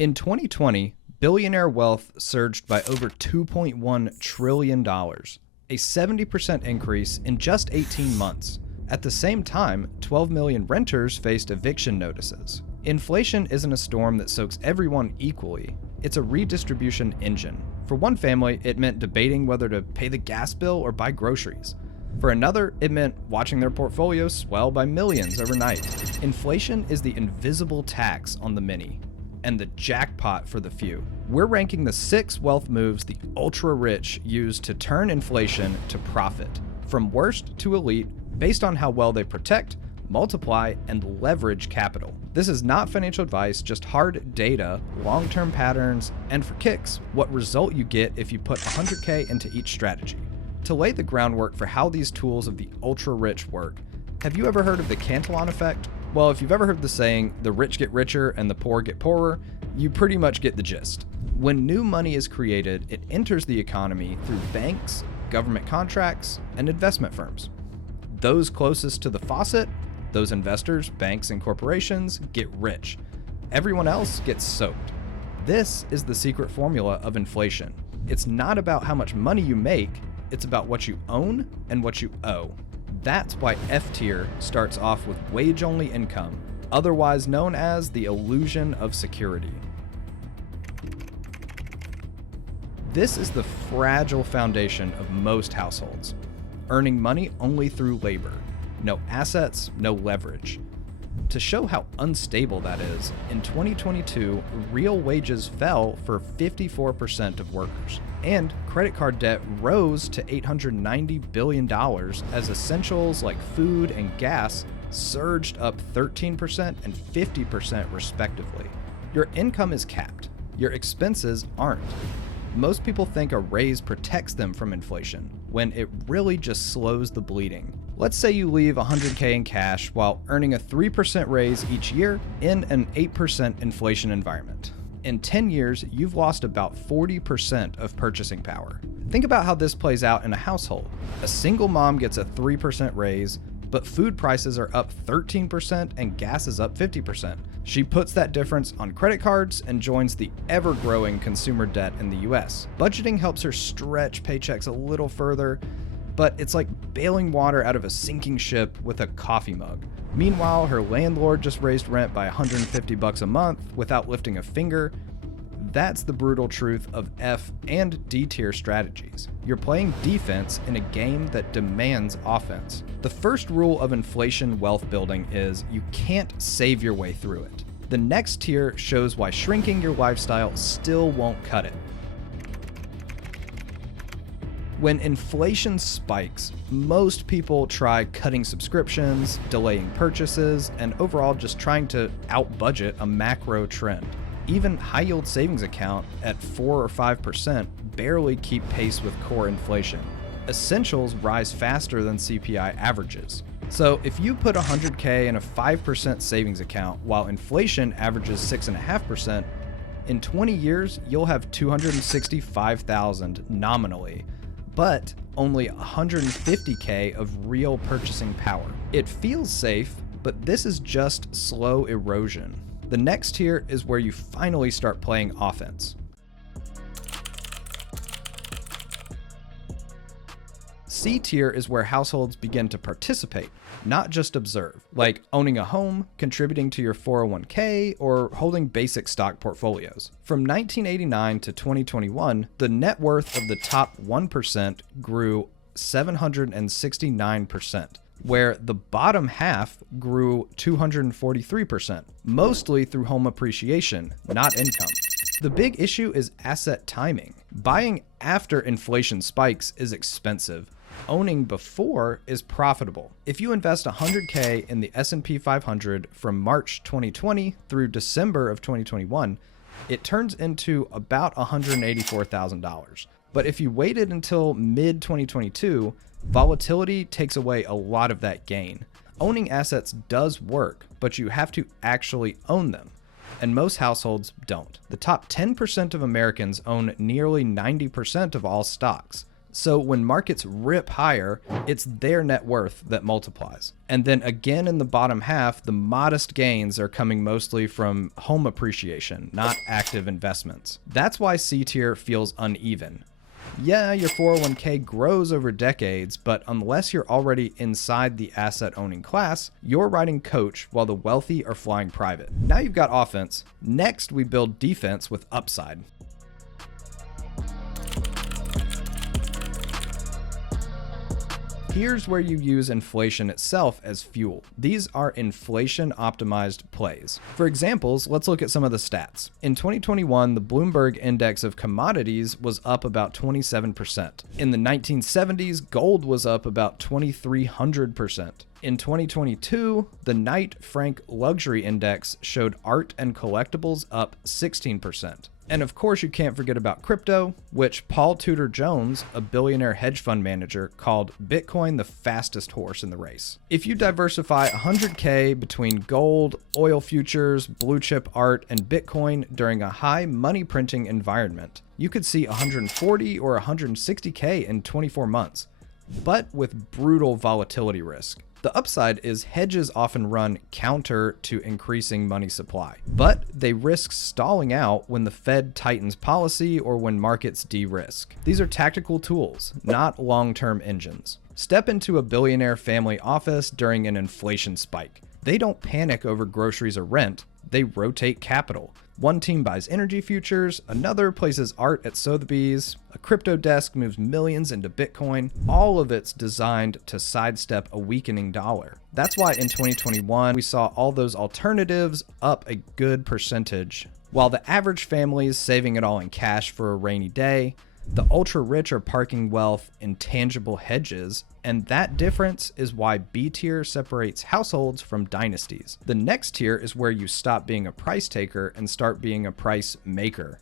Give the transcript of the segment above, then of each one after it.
In 2020, billionaire wealth surged by over $2.1 trillion, a 70% increase in just 18 months. At the same time, 12 million renters faced eviction notices. Inflation isn't a storm that soaks everyone equally. It's a redistribution engine. For one family, it meant debating whether to pay the gas bill or buy groceries. For another, it meant watching their portfolio swell by millions overnight. Inflation is the invisible tax on the many, and the jackpot for the few. We're ranking the 6 wealth moves the ultra-rich use to turn inflation to profit, from worst to elite, based on how well they protect, multiply, and leverage capital. This is not financial advice, just hard data, long-term patterns, and for kicks, what result you get if you put 100K into each strategy. To lay the groundwork for how these tools of the ultra-rich work, have you ever heard of the Cantillon effect? Well, if you've ever heard the saying, the rich get richer and the poor get poorer, you pretty much get the gist. When new money is created, it enters the economy through banks, government contracts, and investment firms. Those closest to the faucet, those investors, banks, and corporations, get rich. Everyone else gets soaked. This is the secret formula of inflation. It's not about how much money you make, it's about what you own and what you owe. That's why F tier starts off with wage-only income, otherwise known as the illusion of security. This is the fragile foundation of most households, earning money only through labor. No assets, no leverage. To show how unstable that is, in 2022, real wages fell for 54% of workers, and credit card debt rose to $890 billion as essentials like food and gas surged up 13% and 50% respectively. Your income is capped. Your expenses aren't. Most people think a raise protects them from inflation, when it really just slows the bleeding. Let's say you leave 100K in cash while earning a 3% raise each year in an 8% inflation environment. In 10 years, you've lost about 40% of purchasing power. Think about how this plays out in a household. A single mom gets a 3% raise, but food prices are up 13% and gas is up 50%. She puts that difference on credit cards and joins the ever-growing consumer debt in the US. Budgeting helps her stretch paychecks a little further, but it's like bailing water out of a sinking ship with a coffee mug. Meanwhile, her landlord just raised rent by $150 a month without lifting a finger. That's the brutal truth of F and D tier strategies. You're playing defense in a game that demands offense. The first rule of inflation wealth building is you can't save your way through it. The next tier shows why shrinking your lifestyle still won't cut it. When inflation spikes, most people try cutting subscriptions, delaying purchases, and overall just trying to out-budget a macro trend. Even high-yield savings account at 4 or 5% barely keep pace with core inflation. Essentials rise faster than CPI averages. So if you put 100K in a 5% savings account while inflation averages 6.5%, in 20 years you'll have $265,000 nominally, but only 150K of real purchasing power. It feels safe, but this is just slow erosion. The next tier is where you finally start playing offense. C tier is where households begin to participate, not just observe, like owning a home, contributing to your 401k, or holding basic stock portfolios. From 1989 to 2021, the net worth of the top 1% grew 769%. Where the bottom half grew 243%, mostly through home appreciation, not income. The big issue is asset timing. Buying after inflation spikes is expensive. Owning before is profitable. If you invest 100K in the S&P 500 from March 2020 through December of 2021, it turns into about $184,000. But if you waited until mid-2022, volatility takes away a lot of that gain. Owning assets does work, but you have to actually own them, and most households don't. The top 10% of Americans own nearly 90% of all stocks. So when markets rip higher, it's their net worth that multiplies. And then again in the bottom half, the modest gains are coming mostly from home appreciation, not active investments. That's why C tier feels uneven. Yeah, your 401k grows over decades, but unless you're already inside the asset owning class, you're riding coach while the wealthy are flying private. Now you've got offense. Next, we build defense with upside. Here's where you use inflation itself as fuel. These are inflation optimized plays. For examples, let's look at some of the stats. In 2021, the Bloomberg Index of Commodities was up about 27%. In the 1970s, gold was up about 2,300%. In 2022, the Knight Frank Luxury Index showed art and collectibles up 16%. And of course, you can't forget about crypto, which Paul Tudor Jones, a billionaire hedge fund manager, called Bitcoin the fastest horse in the race. If you diversify 100K between gold, oil futures, blue chip art, and Bitcoin during a high money printing environment, you could see 140 or 160K in 24 months, but with brutal volatility risk. The upside is hedges often run counter to increasing money supply, but they risk stalling out when the Fed tightens policy or when markets de-risk. These are tactical tools, not long-term engines. Step into a billionaire family office during an inflation spike. They don't panic over groceries or rent, they rotate capital. One team buys energy futures, another places art at Sotheby's, a crypto desk moves millions into Bitcoin. All of it's designed to sidestep a weakening dollar. That's why in 2021, we saw all those alternatives up a good percentage. While the average family is saving it all in cash for a rainy day, the ultra rich are parking wealth in tangible hedges, and that difference is why B tier separates households from dynasties. The next tier is where you stop being a price taker and start being a price maker.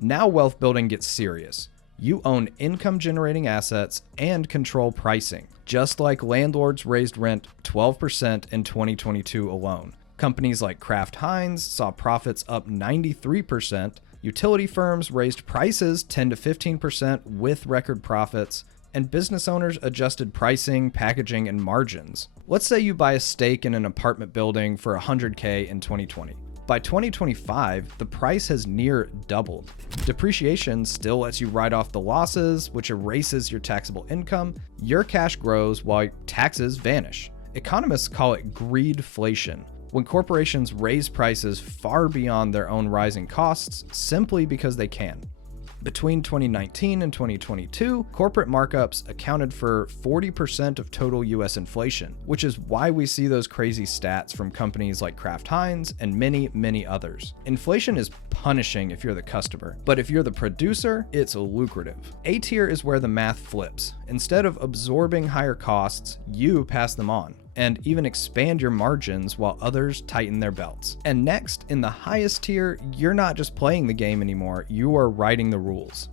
Now wealth building gets serious. You own income generating assets and control pricing, just like landlords raised rent 12% in 2022 alone. Companies like Kraft Heinz saw profits up 93%. Utility firms raised prices 10 to 15% with record profits, and business owners adjusted pricing, packaging, and margins. Let's say you buy a stake in an apartment building for 100K in 2020. By 2025, the price has near doubled. Depreciation still lets you write off the losses, which erases your taxable income. Your cash grows while taxes vanish. Economists call it greedflation, when corporations raise prices far beyond their own rising costs simply because they can. Between 2019 and 2022, corporate markups accounted for 40% of total US inflation, which is why we see those crazy stats from companies like Kraft Heinz and many, many others. Inflation is punishing if you're the customer, but if you're the producer, it's lucrative. A tier is where the math flips. Instead of absorbing higher costs, you pass them on and even expand your margins while others tighten their belts. And next, in the highest tier, you're not just playing the game anymore, you are writing the rules.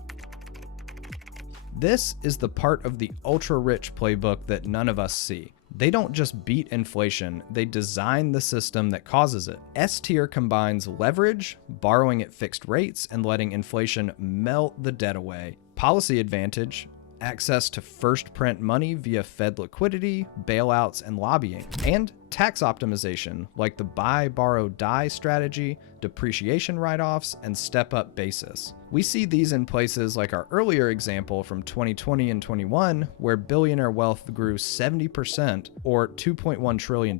This is the part of the ultra-rich playbook that none of us see. They don't just beat inflation, they design the system that causes it. S tier combines leverage, borrowing at fixed rates, and letting inflation melt the debt away. Policy advantage, access to first print money via Fed liquidity, bailouts, and lobbying, and tax optimization like the buy, borrow, die strategy, depreciation write-offs, and step-up basis. We see these in places like our earlier example from 2020 and 21, where billionaire wealth grew 70% or $2.1 trillion,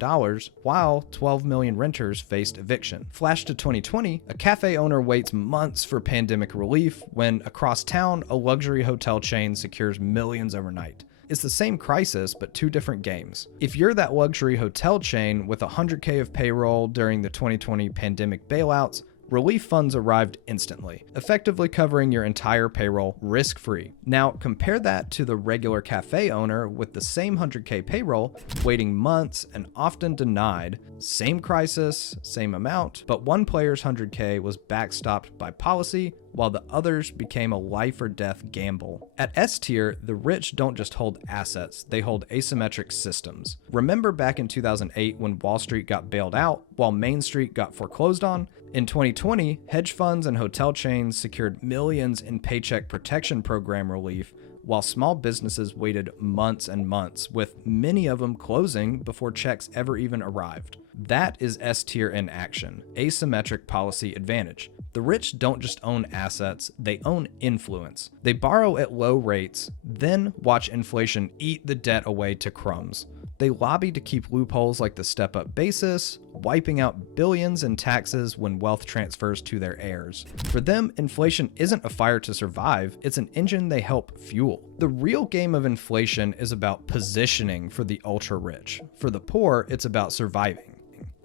while 12 million renters faced eviction. Flash to 2020, a cafe owner waits months for pandemic relief when across town, a luxury hotel chain secures millions overnight. It's the same crisis, but two different games. If you're that luxury hotel chain with 100K of payroll during the 2020 pandemic bailouts, relief funds arrived instantly, effectively covering your entire payroll risk-free. Now, compare that to the regular cafe owner with the same 100K payroll, waiting months and often denied. Same crisis, same amount, but one player's 100K was backstopped by policy, while the others became a life or death gamble. At S tier, the rich don't just hold assets, they hold asymmetric systems. Remember back in 2008 when Wall Street got bailed out while Main Street got foreclosed on? In 2020, hedge funds and hotel chains secured millions in Paycheck Protection Program relief, while small businesses waited months and months, with many of them closing before checks ever even arrived. That is S tier in action, asymmetric policy advantage. The rich don't just own assets, they own influence. They borrow at low rates, then watch inflation eat the debt away to crumbs. They lobby to keep loopholes like the step-up basis, wiping out billions in taxes when wealth transfers to their heirs. For them, inflation isn't a fire to survive, it's an engine they help fuel. The real game of inflation is about positioning for the ultra-rich. For the poor, it's about surviving.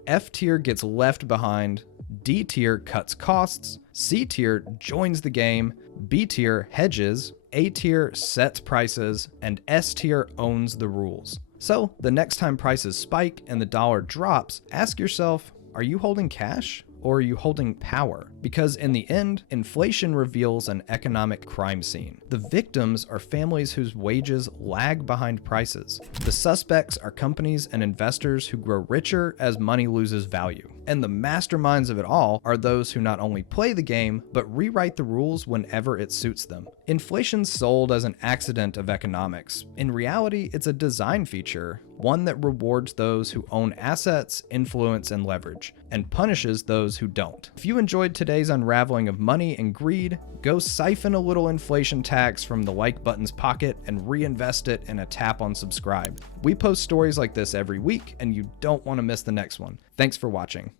F tier gets left behind, D tier cuts costs, C tier joins the game, B tier hedges, A tier sets prices, and S tier owns the rules. So, the next time prices spike and the dollar drops, ask yourself, are you holding cash or are you holding power? Because in the end, inflation reveals an economic crime scene. The victims are families whose wages lag behind prices. The suspects are companies and investors who grow richer as money loses value. And the masterminds of it all are those who not only play the game, but rewrite the rules whenever it suits them. Inflation's sold as an accident of economics. In reality, it's a design feature, one that rewards those who own assets, influence, and leverage, and punishes those who don't. If you enjoyed today's unraveling of money and greed, go siphon a little inflation tax from the like button's pocket and reinvest it in a tap on subscribe. We post stories like this every week, and you don't want to miss the next one. Thanks for watching.